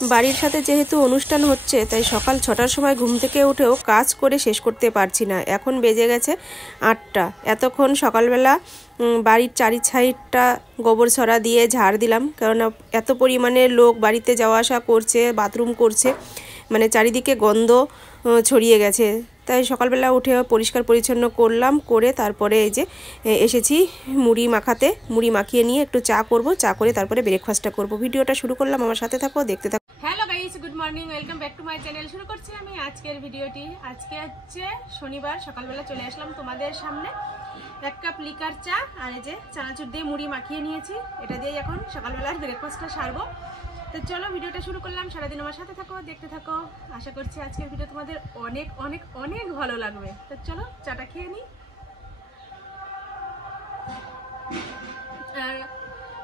বাড়ির সাথে যেহেতু অনুষ্ঠান হচ্ছে তাই সকাল 6টার সময় ঘুম থেকে উঠেও কাজ করে শেষ করতে পারছি না। এখন বেজে গেছে 8টা। এতক্ষণ সকালবেলা বাড়ির চারি সাইডটা গোবর ছড়া দিয়ে ঝাড় দিলাম, কারণ এত পরিমাণে লোক বাড়িতে যাওয়া আসা করছে, বাথরুম করছে, মানে চারিদিকে গন্ধ ছড়িয়ে গেছে। তাই সকালবেলা উঠে পরিষ্কার পরিচ্ছন্ন করলাম, করে তারপরে এই যে এসেছি মুড়ি মাখাতে। মুড়ি মাখিয়ে নিয়ে একটু চা করব, চা করে তারপরে ব্রেকফাস্টটা করব। ভিডিওটা শুরু করলাম, আমার সাথে থাকো, দেখতে থাকো। Hello guys, good morning, welcome back to my channel. শুরু করছি আমি আজকের ভিডিওটি। আজকে হচ্ছে শনিবার, সকালবেলা চলে আসলাম তোমাদের সামনে। 1 কাপ লিকার চা আর এই যে চানাচুর দিয়ে মুড়ি মাখিয়ে নিয়েছি, এটা দিয়ে এখন সকালবেলার ব্রেকফাস্টটা সারবো। তো চলো ভিডিওটা শুরু করলাম, সারাদিন আমার সাথে থাকো, দেখতে থাকো। আশা করছি আজকের ভিডিও তোমাদের অনেক অনেক অনেক ভালো লাগবে। তো চলো চাটা খেয়ে নিই।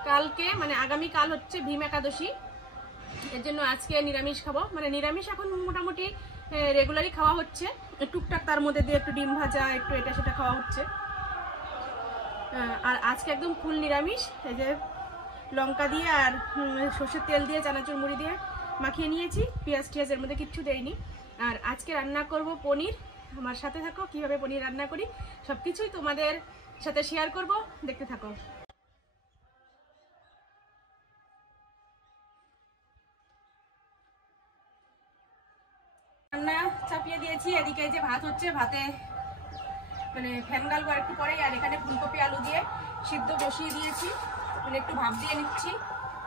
কালকে মানে আগামীকাল হচ্ছে ভীম একাদশী, এর জন্য আজকে নিরামিষ খাবো। মানে নিরামিষ এখন মোটামুটি রেগুলারই খাওয়া হচ্ছে, টুকটাক তার মধ্যে দিয়ে একটু ডিম ভাজা, একটু এটা সেটা খাওয়া হচ্ছে। আর আজকে একদম ফুল নিরামিষ। এই যে লঙ্কা দিয়ে আর সর্ষের তেল দিয়ে চানাচুর মুড়ি দিয়ে মাখিয়ে নিয়েছি, পেঁয়াজ টিয়াজ এর মধ্যে কিচ্ছু দেয়নি। আর আজকে রান্না করব পনির। আমার সাথে থাকো, কিভাবে পনির রান্না করি সবকিছুই তোমাদের সাথে শেয়ার করব, দেখতে থাকো। রান্না চাপিয়ে দিয়েছি, এদিকে যে ভাত হচ্ছে, ভাতে মানে ফ্যান গালবো আর একটু পরেই। আর এখানে ফুলকপি আলু দিয়ে সিদ্ধ বসিয়ে দিয়েছি, মানে একটু ভাপ দিয়ে নিচ্ছি।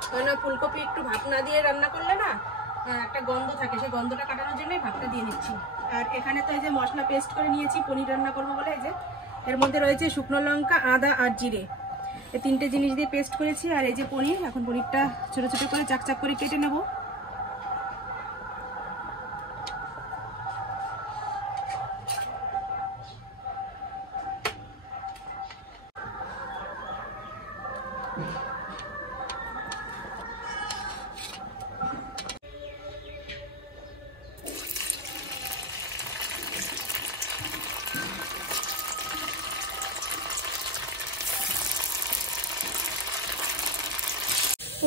কারণ ফুলকপি একটু ভাপ না দিয়ে রান্না করলে না একটা গন্ধ থাকে, সেই গন্ধটা কাটানোর জন্যই ভাপটা দিয়ে নিচ্ছি। আর এখানে তো এই যে মশলা পেস্ট করে নিয়েছি পনির রান্না করবো বলে। এই যে এর মধ্যে রয়েছে শুকনো লঙ্কা, আদা আর জিরে, এই 3টে জিনিস দিয়ে পেস্ট করেছি। আর এই যে পনির, এখন পনিরটা ছোট ছোট করে চাক করে কেটে নেবো।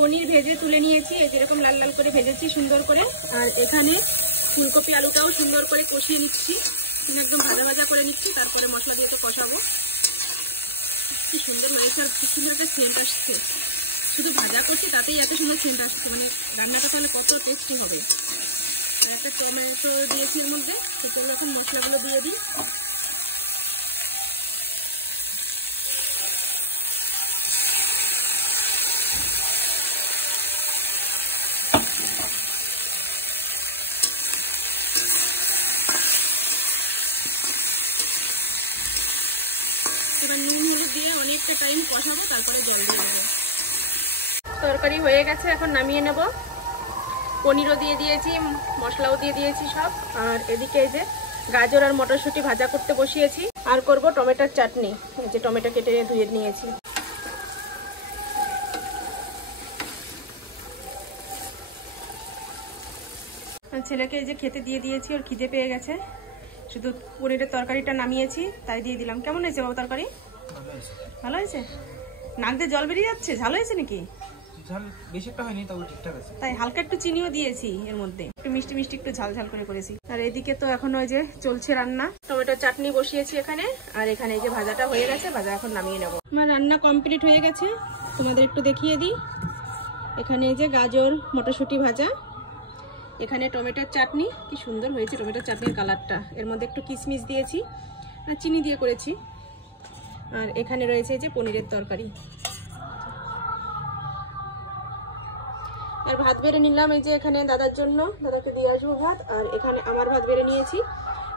পনির ভেজে তুলে নিয়েছি, এই যেরকম লাল লাল করে ভেজেছি সুন্দর করে। আর এখানে ফুলকপি আলুটাও সুন্দর করে কষিয়ে নিচ্ছি, একদম ভাজা ভাজা করে নিচ্ছি, তারপরে মশলা দিয়ে তো কষাবো। কি সুন্দর হয়েছে, আর খুব সুন্দর একটা সেন্ট আসছে। শুধু ভাজা করছি তাতেই এত সুন্দর সেন্ট আসছে, মানে রান্নাটা তাহলে কত টেস্টি হবে। আর একটা টমেটো দিয়েছি এর মধ্যে। তো চলো এখন মশলাগুলো দিয়ে দিই। এবার নুন হলুদ দিয়ে অনেকটা টাইম কষাবো, তারপরে জল দিয়ে দেবো। তরকারি হয়ে গেছে, এখন নামিয়ে নেব। পনিরও দিয়ে দিয়েছি, মশলাও দিয়ে দিয়েছি সব। আর এদিকে এই যে গাজর আর মটরশুঁটি ভাজা করতে বসিয়েছি। আর করব টমেটোর চাটনি, এই যে টমেটো কেটে ধুয়ে নিয়েছি। ছেলেকে এই যে খেতে দিয়ে দিয়েছি, ওর খিদে পেয়ে গেছে। শুধু পনিরের তরকারিটা নামিয়েছি, তাই দিয়ে দিলাম। কেমন হয়েছে বাবা তরকারি? ভালো হয়েছে। নাক দিয়ে জল বেরিয়ে যাচ্ছে। ঝাল হয়েছে নাকি? ঝাল বেশি একটা হয়নি, তবে ঠিকঠাক আছে। তাই হালকা একটু চিনিও দিয়েছি এর মধ্যে, একটু মিষ্টি মিষ্টি একটু ঝাল ঝাল করে করেছি। আর এদিকে তো এখন ওই যে চলছে রান্না, টমেটো চাটনি বসিয়েছি এখানে। আর এখানে এই যে ভাজাটা হয়ে গেছে, ভাজা এখন নামিয়ে নেবো। আমার রান্না কমপ্লিট হয়ে গেছে, তোমাদের একটু দেখিয়ে দিই। এখানে এই যে গাজর মটরশুঁটি ভাজা, এখানে টমেটোর চাটনি। কি সুন্দর হয়েছে টমেটোর চাটনির কালারটা। এর মধ্যে একটু কিশমিশ দিয়েছি আর চিনি দিয়ে করেছি। আর এখানে রয়েছে এই যে পনিরের তরকারি। আর ভাত বেড়ে নিলাম, এই যে এখানে দাদার জন্য, দাদাকে দিয়ে আসবো ভাত। আর এখানে আমার ভাত বেড়ে নিয়েছি,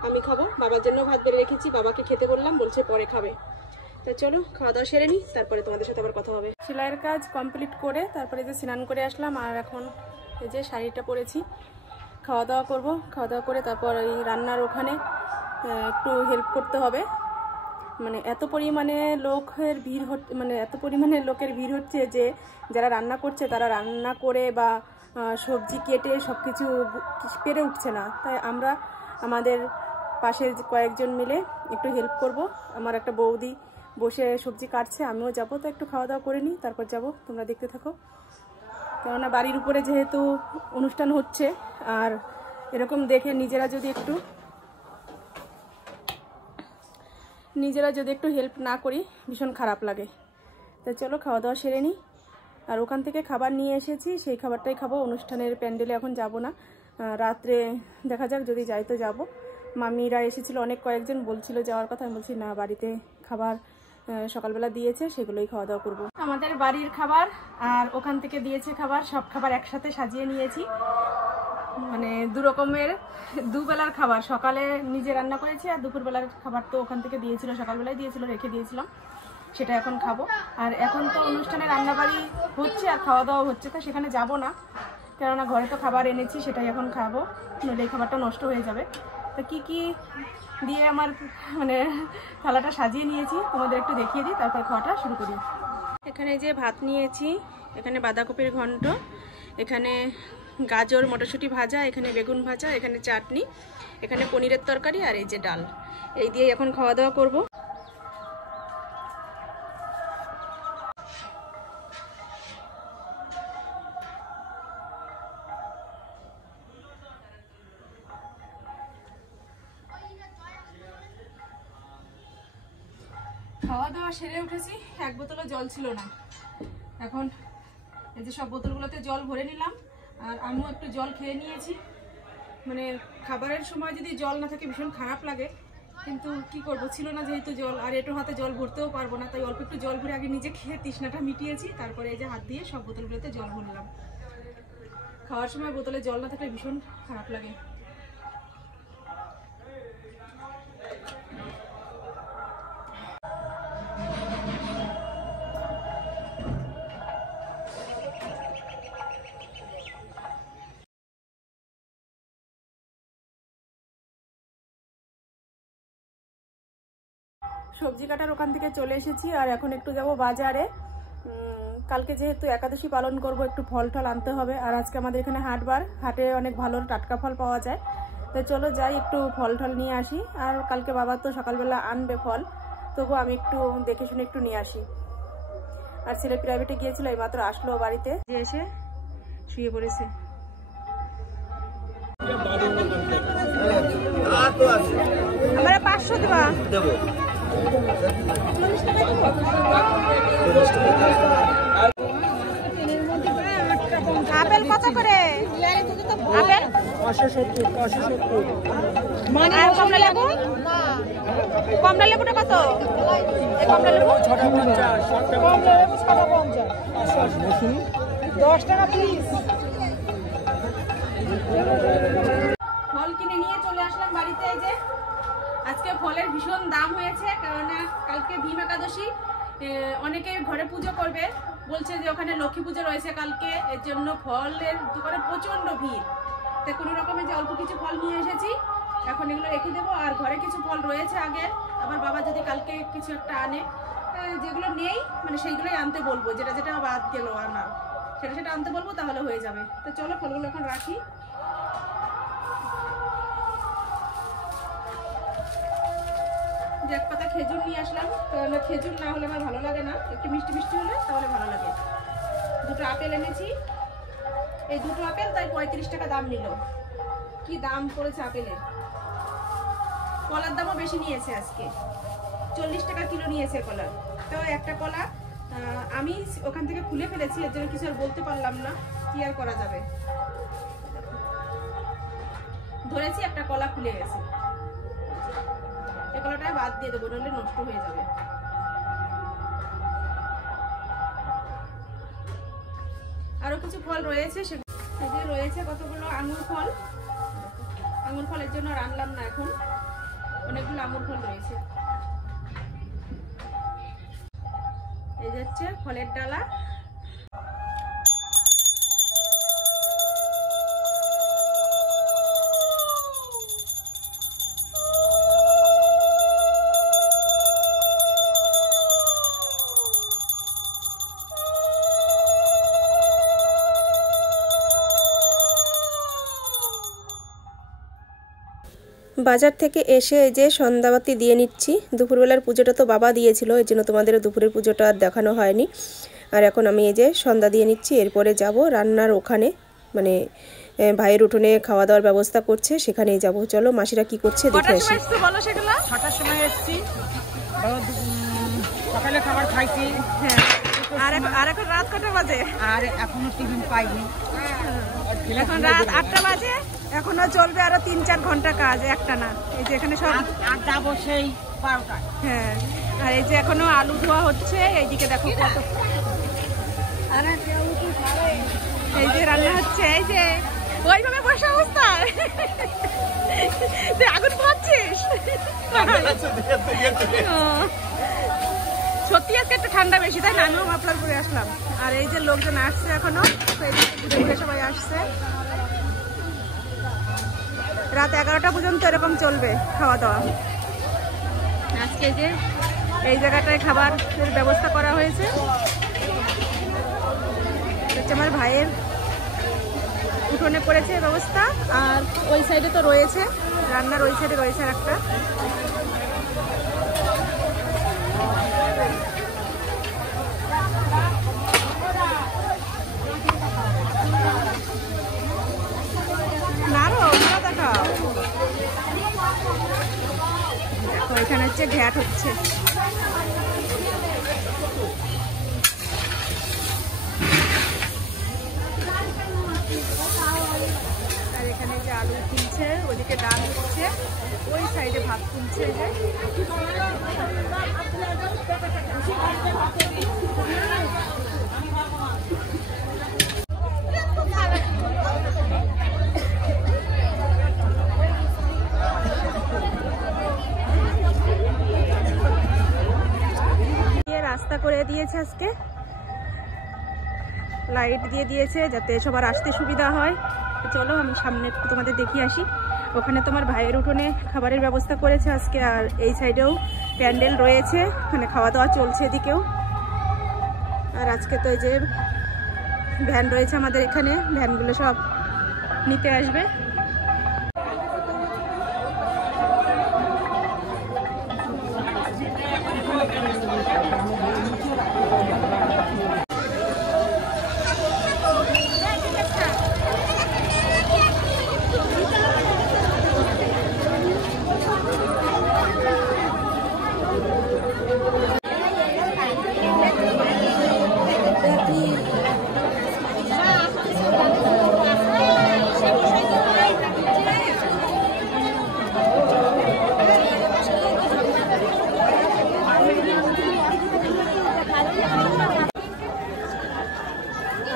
আমি খাবো। বাবার জন্য ভাত বেড়ে রেখেছি, বাবাকে খেতে বললাম, বলছে পরে খাবে। তো চলো খাওয়া দাওয়া সেরে নিই, তারপরে তোমাদের সাথে আবার কথা হবে। সেলাইয়ের কাজ কমপ্লিট করে তারপরে যে স্নান করে আসলাম। আর এখন এই যে শাড়িটা পরেছি, খাওয়া দাওয়া করব। খাওয়া দাওয়া করে তারপর এই রান্নার ওখানে একটু হেল্প করতে হবে। মানে এত পরিমাণে লোকের ভিড় হচ্ছে, মানে এত পরিমাণে লোকের ভিড় হচ্ছে যে যারা রান্না করছে তারা রান্না করে বা সবজি কেটে সব কিছু পেরে উঠছে না। তাই আমরা আমাদের পাশের কয়েকজন মিলে একটু হেল্প করব। আমার একটা বৌদি বসে সবজি কাটছে, আমিও যাবো। তো একটু খাওয়া দাওয়া করে নিই, তারপর যাব। তোমরা দেখতে থাকো। কেননা বাড়ির উপরে যেহেতু অনুষ্ঠান হচ্ছে, আর এরকম দেখে নিজেরা যদি একটু হেল্প না করি ভীষণ খারাপ লাগে। তো চলো খাওয়া দাওয়া সেরে নিই। আর ওখান থেকে খাবার নিয়ে এসেছি, সেই খাবারটাই খাবো। অনুষ্ঠানের প্যান্ডেলে এখন যাব না, রাত্রে দেখা যাক, যদি যাই তো যাব। মামিরা এসেছিল অনেক কয়েকজন, বলছিল যাওয়ার কথা। আমি বলছি না, বাড়িতে খাবার সকালবেলা দিয়েছে, সেগুলোই খাওয়া দাওয়া করবো। আমাদের বাড়ির খাবার আর ওখান থেকে দিয়েছে খাবার, সব খাবার একসাথে সাজিয়ে নিয়েছি। মানে দুবেলার খাবার, সকালে নিজে রান্না করেছি, আর দুপুরবেলার খাবার তো ওখান থেকে দিয়েছিল, সকালবেলায় দিয়েছিল, রেখে দিয়েছিলাম, সেটা এখন খাবো। আর এখন তো অনুষ্ঠানে রান্নাবাড়ি হচ্ছে আর খাওয়া দাওয়া হচ্ছে, তো সেখানে যাব না, কেননা ঘরে তো খাবার এনেছি, সেটাই এখন খাবো, নইলে এই খাবারটা নষ্ট হয়ে যাবে। তো কি কি দিয়ে আমার মানে থালাটা সাজিয়ে নিয়েছি তোমাদের একটু দেখিয়ে দিই, তারপর খাওয়াটা শুরু করি। এখানে যে ভাত নিয়েছি, এখানে বাঁধাকপির ঘন্ট, এখানে গাজর মটরশুঁটি ভাজা, এখানে বেগুন ভাজা, এখানে চাটনি, এখানে পনিরের তরকারি, আর এই যে ডাল। এই দিয়ে এখন খাওয়া দাওয়া করব। খাওয়া দাওয়া সেরে উঠেছি, এক বোতলও জল ছিল না। এখন এই যে সব বোতলগুলোতে জল ভরে নিলাম, আর আমিও একটু জল খেয়ে নিয়েছি। মানে খাবারের সময় যদি জল না থাকে ভীষণ খারাপ লাগে, কিন্তু কি করব, ছিল না যেহেতু জল, আর এটো হাতে জল ভরতেও পারবো না, তাই অল্প একটু জল ভরে আগে নিজে খেয়ে তৃষ্ণাটা মিটিয়েছি, তারপরে এই যে হাত দিয়ে সব বোতলগুলোতে জল ভরলাম। খাওয়ার সময় বোতলে জল না থাকলে ভীষণ খারাপ লাগে। সবজি কাটার ওখান থেকে চলে এসেছি, আর এখন একটু যাব বাজারে। কালকে যেহেতু একাদশী পালন করব, একটু ফল টল আনতে হবে। আর আজকে আমাদের এখানে হাটবার, হাটে অনেক ভালো টাটকা ফল পাওয়া যায়। তো চলো যাই, একটু ফল টল নিয়ে আসি। আর কালকে বাবা তো সকালবেলা আনবে ফল, তবু আমি একটু দেখে শুনে একটু নিয়ে আসি। আর ছেলে প্রাইভেটে গিয়েছিল, এইমাত্র আসলো বাড়িতে, যে এসে শুয়ে পড়েছে। আমরা 500 দেবা দেবো। আপেল কত করে? আপেল 570 মানে কমলা লেবু, কমলা লেবুটা কত? এই কমলা লেবু 650, কমলা লেবু 650, 10 টাকা প্লিজ। ফল কিনে নিয়ে চলে আসলাম বাড়িতে। এই যে আজকে ফলের ভীষণ দাম হয়েছে, কেননা কালকে ভীম একাদশী, অনেকে ঘরে পুজো করবে, বলছে যে ওখানে লক্ষ্মী পুজো রয়েছে কালকে, এর জন্য ফলের দোকানে প্রচন্ড ভিড়। তো কোনো রকমের যে অল্প কিছু ফল নিয়ে এসেছি, এখন এগুলো রেখে দেবো। আর ঘরে কিছু ফল রয়েছে আগের, আবার বাবা যদি কালকে কিছু একটা আনে, যেগুলো নেই মানে সেইগুলোই আনতে বলবো, যেটা যেটা বাদ গেল আনার, সেটা আনতে বলবো, তাহলে হয়ে যাবে। তো চলো ফলগুলো এখন রাখি। এক পাতা খেজুর নিয়ে আসলাম, কারণ খেজুর না হলে আমার ভালো লাগে না, একটু মিষ্টি মিষ্টি হলে তাহলে ভালো লাগে। দুটো আপেল এনেছি, এই দুটো আপেল তাই 35 টাকা দাম নিল। কি দাম পড়েছে আপেলের। কলার দামও বেশি নিয়েছে, আজকে 40 টাকা কিলো নিয়েছে কলা। তো একটা কলা আমি ওখান থেকে খুলে ফেলেছি, এর জন্য কিছু আর বলতে পারলাম না, কি আর করা যাবে। ধরেছি একটা কলা খুলে গেছে, এই কলাটা বাদ দিয়ে দেবো, নইলে নষ্ট হয়ে যাবে। আরো কিছু ফল রয়েছে, সেগুলো রয়েছে কতগুলো আঙুর ফল। আঙুর ফলের জন্য আর আনলাম না, এখন অনেকগুলো আঙুর ফল রয়েছে। এই যাচ্ছে ফলের ডালা। বাজার থেকে এসে এই যে সন্ধ্যাবাতি দিয়ে নিচ্ছি। দুপুরবেলার পুজোটা তো বাবা দিয়েছিল, এই জন্য তোমাদের দুপুরের পুজোটা আর দেখানো হয়নি। আর এখন আমি এই যে সন্ধ্যা দিয়ে নিচ্ছি, এরপরে যাব রান্নার ওখানে, মানে ভাইয়ের উঠোনে খাওয়া দাওয়ার ব্যবস্থা করছে, সেখানেই যাব। চলো মাসিরা কি করছে দেখে আসি। বলো সেগুলো। 6টার সময় এসেছি, সকালে খাবার খাইছি। হ্যাঁ, আর এখন রাত কটা বাজে? আর এখনো টিফিন পাইনি। এখন রাত 8টা বাজে, এখনো চলবে আরো 3-4 ঘন্টা কাজ, একটা না। এই যে এখানে সব আর যাবো সেই 12টায়। হ্যাঁ, আর এই যে এখনো আলু ধোয়া হচ্ছে, এইদিকে দেখো কত, এই যে রান্না হচ্ছে, এই যে ওইভাবে বসে অবস্থা। তুই আগুন পাচ্ছিস? সত্যি আজকে একটু ঠান্ডা বেশি, তাই না? আমিও মাফলার পরে আসলাম। আর এই যে লোকজন আসছে এখনো, ঘুরে ঘুরে সবাই আসছে। রাত 11টা পর্যন্ত এরকম চলবে খাওয়া দাওয়া। আজকে যে এই জায়গাটায় খাবারের ব্যবস্থা করা হয়েছে, আমার ভাইয়ের উঠোনে করেছে ব্যবস্থা। আর ওই সাইডে তো রয়েছে রান্নার, ওই সাইডে রয়েছে আর একটা। দেখো এখানে হচ্ছে ঘ্যাট হচ্ছে। আর এখানে যে আলু কিনছে, ওদিকে ডাল হচ্ছে, ওই সাইডে ভাত কিনছে। রাস্তা করে দিয়েছে আজকে, লাইট দিয়ে দিয়েছে যাতে সবার আসতে সুবিধা হয়। চলো আমি সামনে তোমাদের দেখিয়ে আসি। ওখানে তোমার ভাইয়ের উঠোনে খাবারের ব্যবস্থা করেছে আজকে, আর এই সাইডেও প্যান্ডেল রয়েছে, মানে খাওয়া দাওয়া চলছে এদিকেও। আর আজকে তো এই যে ভ্যান রয়েছে আমাদের এখানে, ভ্যানগুলো সব নিতে আসবে।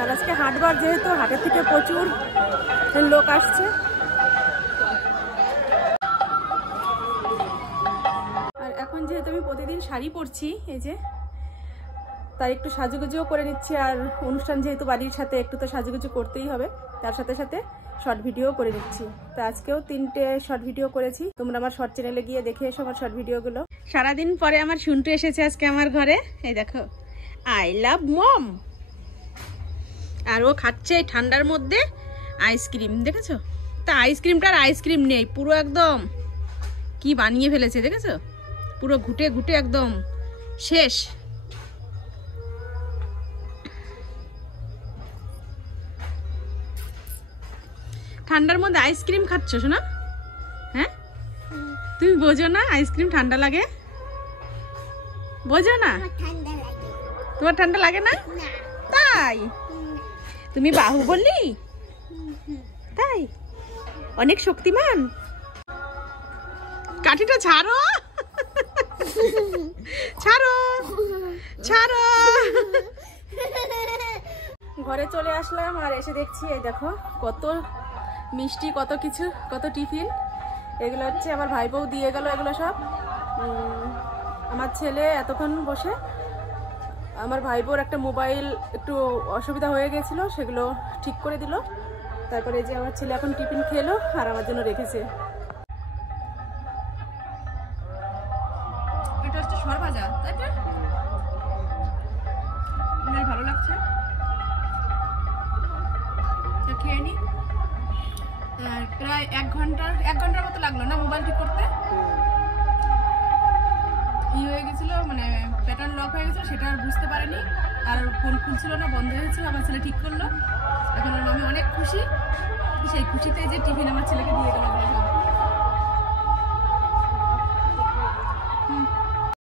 আর আজকে হাটবার, যেহেতু হাটের থেকে প্রচুর লোক আসছে। আর এখন যেহেতু আমি প্রতিদিন শাড়ি পরছি, এই যে তাই একটু সাজুগুজুও করে নিচ্ছি। আর অনুষ্ঠান যেহেতু বাড়ির সাথে, একটু তো সাজুগুজু করতেই হবে, তার সাথে সাথে শর্ট ভিডিও করে নিচ্ছি। তো আজকেও 3টে শর্ট ভিডিও করেছি, তোমরা আমার শর্ট চ্যানেলে গিয়ে দেখে এসো আমার শর্ট ভিডিওগুলো। সারাদিন পরে আমার শুনটু এসেছে আজকে আমার ঘরে, এই দেখো, আই লাভ মম। আর ও খাচ্ছে এই ঠান্ডার মধ্যে আইসক্রিম, দেখেছো? তা আইসক্রিমটা আর আইসক্রিম নেই, পুরো একদম কি বানিয়ে ফেলেছে দেখেছো, পুরো ঘুটে ঘুটে একদম শেষ। ঠান্ডার মধ্যে আইসক্রিম খাচ্ছ শোনা? হ্যাঁ, তুমি বোঝো না আইসক্রিম ঠান্ডা লাগে? বোঝো না? তোমার ঠান্ডা লাগে না? তাই? তুমি বাহুবলী? তাই? অনেক শক্তিমান? কাঠিটা ছাড়ো, ছাড়ো, ছাড়ো। ঘরে চলে আসলাম, আর এসে দেখছি এই দেখো কত মিষ্টি, কত কিছু, কত টিফিন। এগুলো হচ্ছে আমার ভাই বউ দিয়ে গেল, এগুলো সব। আমার ছেলে এতক্ষণ বসে, আমার ভাই বউর একটা মোবাইল একটু অসুবিধা হয়ে গেছিলো, সেগুলো ঠিক করে দিল। তারপরে যে আমার ছেলে এখন টিফিন খেলো আর আমার জন্য রেখেছে। এটা হচ্ছে সর ভাজা, তাই তো? ভালো লাগছে, খেয়ে নি। প্রায় 1 ঘন্টার মতো লাগলো না মোবাইল ঠিক করতে। ই হয়ে গেছিল, মানে প্যাটার্ন লক হয়ে গেছিল, সেটা আর বুঝতে পারিনি। আর ফোন খুলছিল না, বন্ধ হয়েছিল, আমার ছেলে ঠিক করলো। এখন ওর মামি অনেক খুশি, সেই খুশিতে যে টিফিন আমার ছেলেকে দিয়ে গেল।